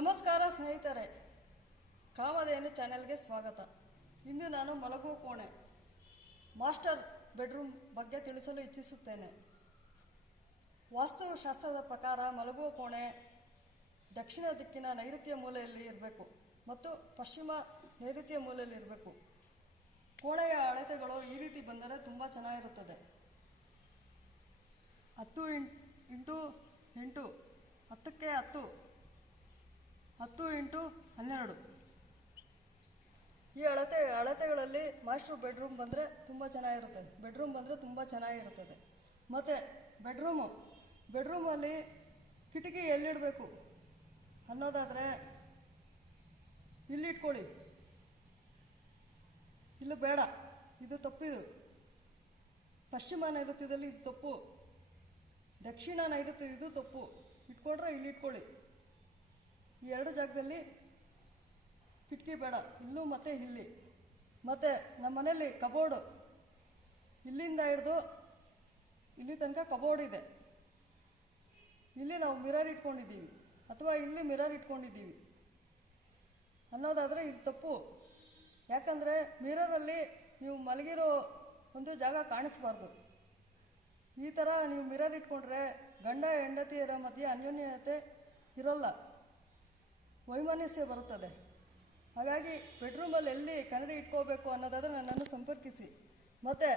ನಮಸ್ಕಾರ ಸ್ನೇಹಿತರೆ. ಕಾಮಧೇನು ಚಾನೆಲ್ಗೆ ಸ್ವಾಗತ. ಇಂದು ನಾನು ಮಲಗುವ ಕೋಣೆ. ಮಾಸ್ಟರ್ ಬೆಡ್ರೂಮ್ ಬಗ್ಗೆ ತಿಳಿಸಲು ಇಚ್ಛಿಸುತ್ತೇನೆ. ವಾಸ್ತುಶಾಸ್ತ್ರದ ಪ್ರಕಾರ ಮಲಗುವ ಕೋಣೆ ದಕ್ಷಿಣ ದಿಕ್ಕಿನ ನೈಋತ್ಯ ಮೂಲೆಯಲ್ಲಿ ಇರಬೇಕು ಮತ್ತು ಪಶ್ಚಿಮ ನೈಋತ್ಯ ಮೂಲೆಯಲ್ಲಿ ಇರಬೇಕು. ಕೋಣೆಯ ಅಳತೆಗಳು ಈ ರೀತಿ ಬಂದರೆ ತುಂಬ ಚೆನ್ನಾಗಿರುತ್ತದೆ. ಹತ್ತು ಇಂಟು ಎಂಟು, ಹತ್ತಕ್ಕೆ ಹತ್ತು ಹತ್ತು ಇಂಟು ಹನ್ನೆರಡು. ಈ ಅಳತೆ, ಅಳತೆಗಳಲ್ಲಿ ಮಾಸ್ಟರ್ ಬೆಡ್ರೂಮ್ ಬಂದರೆ ತುಂಬ ಚೆನ್ನಾಗಿರುತ್ತೆ. ಬೆಡ್ರೂಮ್ ಬಂದರೆ ತುಂಬ ಚೆನ್ನಾಗಿರುತ್ತದೆ ಮತ್ತು ಬೆಡ್ರೂಮು. ಬೆಡ್ರೂಮಲ್ಲಿ ಕಿಟಕಿ ಎಲ್ಲಿಡಬೇಕು? ಅನ್ನೋದಾದರೆ ಇಲ್ಲಿಟ್ಕೊಳ್ಳಿ ಇಲ್ಲ ಬೇಡ, ಇದು ತಪ್ಪಿದು. ಪಶ್ಚಿಮ ನೈಋತ್ಯದಲ್ಲಿ ಇದು ತಪ್ಪು. ದಕ್ಷಿಣ ನೈಋತ್ಯ ಇದು ತಪ್ಪು. ಇಟ್ಕೊಂಡ್ರೆ ಇಲ್ಲಿ ಇಟ್ಕೊಳ್ಳಿ. ಈ ಎರಡು ಜಾಗದಲ್ಲಿ ಕಿಟಕಿ ಬೇಡ, ಇಲ್ಲೂ ಮತ್ತೆ ಇಲ್ಲಿ. ಮತ್ತು ನಮ್ಮ ಮನೇಲಿ ಕಬೋರ್ಡು. ಇಲ್ಲಿಂದ ಹಿಡ್ದು ಇಲ್ಲಿ ತನಕ ಕಬೋರ್ಡ್ ಇದೆ. ಇಲ್ಲಿ ನಾವು ಮಿರರ್ ಇಟ್ಕೊಂಡಿದ್ದೀವಿ, ಅಥವಾ ಇಲ್ಲಿ ಮಿರರ್ ಇಟ್ಕೊಂಡಿದ್ದೀವಿ. ಅನ್ನೋದಾದರೆ ಇದು ತಪ್ಪು. ಯಾಕಂದರೆ ಮಿರರಲ್ಲಿ ನೀವು ಮಲಗಿರೋ ಒಂದು ಜಾಗ ಕಾಣಿಸ್ಬಾರ್ದು. ಈ ಥರ ನೀವು ಮಿರರ್ ಇಟ್ಕೊಂಡ್ರೆ ಗಂಡ ಹೆಂಡತಿಯರ ಮಧ್ಯೆ ಅನ್ಯೋನ್ಯತೆ ಇರೋಲ್ಲ. ವೈಮನಸ್ಯ ಬರುತ್ತದೆ. ಹಾಗಾಗಿ ಬೆಡ್ರೂಮಲ್ಲಿ ಎಲ್ಲಿ ಕನ್ನಡಿ ಇಟ್ಕೋಬೇಕು ಅನ್ನೋದಾದರೆ ನನ್ನನ್ನು ಸಂಪರ್ಕಿಸಿ. ಮತ್ತು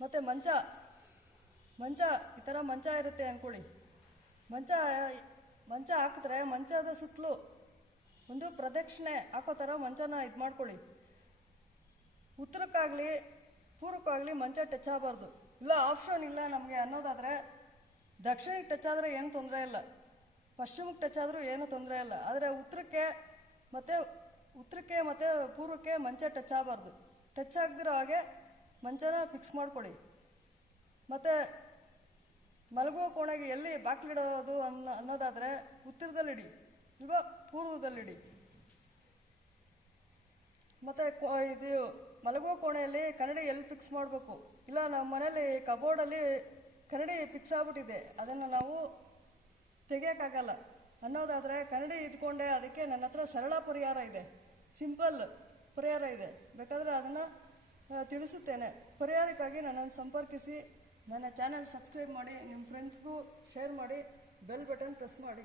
ಮತ್ತು ಮಂಚ ಮಂಚ, ಈ ಥರ ಮಂಚ ಇರುತ್ತೆ ಅಂದ್ಕೊಳ್ಳಿ. ಮಂಚ ಮಂಚ ಹಾಕಿದ್ರೆ ಮಂಚದ ಸುತ್ತಲೂ ಒಂದು ಪ್ರದಕ್ಷಿಣೆ ಹಾಕೋ ಥರ ಮಂಚನ ಇದು ಮಾಡ್ಕೊಳ್ಳಿ. ಉತ್ತರಕ್ಕಾಗಲಿ ಪೂರ್ವಕ್ಕಾಗಲಿ ಮಂಚ ಟಚ್ ಆಗಬಾರ್ದು. ಇಲ್ಲ ಆಪ್ಷನ್ ಇಲ್ಲ ನಮಗೆ ಅನ್ನೋದಾದರೆ ದಕ್ಷಿಣಕ್ಕೆ ಟಚ್ ಆದರೆ ಏನು ತೊಂದರೆ ಇಲ್ಲ. ಪಶ್ಚಿಮಕ್ಕೆ ಟಚ್ ಆದರೂ ಏನೂ ತೊಂದರೆ ಇಲ್ಲ. ಆದರೆ ಉತ್ತರಕ್ಕೆ ಮತ್ತು ಉತ್ತರಕ್ಕೆ ಮತ್ತು ಪೂರ್ವಕ್ಕೆ ಮಂಚ ಟಚ್ ಆಗಬಾರ್ದು. ಟಚ್ ಆಗದಿರೋ ಹಾಗೆ ಮಂಚನ ಫಿಕ್ಸ್ ಮಾಡ್ಕೊಳ್ಳಿ. ಮತ್ತು ಮಲಗುವ ಕೋಣೆಗೆ ಎಲ್ಲಿ ಬಾಗಿಲಿಡೋದು ಅನ್ನೋ, ಅನ್ನೋದಾದರೆ ಉತ್ತರದಲ್ಲಿಡಿ, ಇಲ್ವಾ? ಪೂರ್ವದಲ್ಲಿಡಿ. ಮತ್ತು ಇದು ಮಲಗುವ ಕೋಣೆಯಲ್ಲಿ ಕನ್ನಡಿ ಎಲ್ಲಿ ಫಿಕ್ಸ್ ಮಾಡಬೇಕು? ಇಲ್ಲ, ನಮ್ಮ ಮನೇಲಿ ಕಬೋರ್ಡಲ್ಲಿ ಕನ್ನಡಿ ಫಿಕ್ಸ್ ಆಗ್ಬಿಟ್ಟಿದೆ. ಅದನ್ನು ನಾವು ತೆಗಿಯೋಕ್ಕಾಗಲ್ಲ. ಅನ್ನೋದಾದರೆ ಕನ್ನಡಿ ಇದ್ಕೊಂಡೆ ಅದಕ್ಕೆ ನನ್ನ ಹತ್ರ ಸರಳ ಪರಿಹಾರ ಇದೆ. ಸಿಂಪಲ್ ಪರಿಹಾರ ಇದೆ. ಬೇಕಾದರೆ ಅದನ್ನು ತಿಳಿಸುತ್ತೇನೆ. ಪರಿಹಾರಕ್ಕಾಗಿ ನನ್ನನ್ನು ಸಂಪರ್ಕಿಸಿ. ನನ್ನ ಚಾನಲ್ ಸಬ್ಸ್ಕ್ರೈಬ್ ಮಾಡಿ ನಿಮ್ಮ ಫ್ರೆಂಡ್ಸ್ಗೂ ಶೇರ್ ಮಾಡಿ ಬೆಲ್ ಬಟನ್ ಪ್ರೆಸ್ ಮಾಡಿ.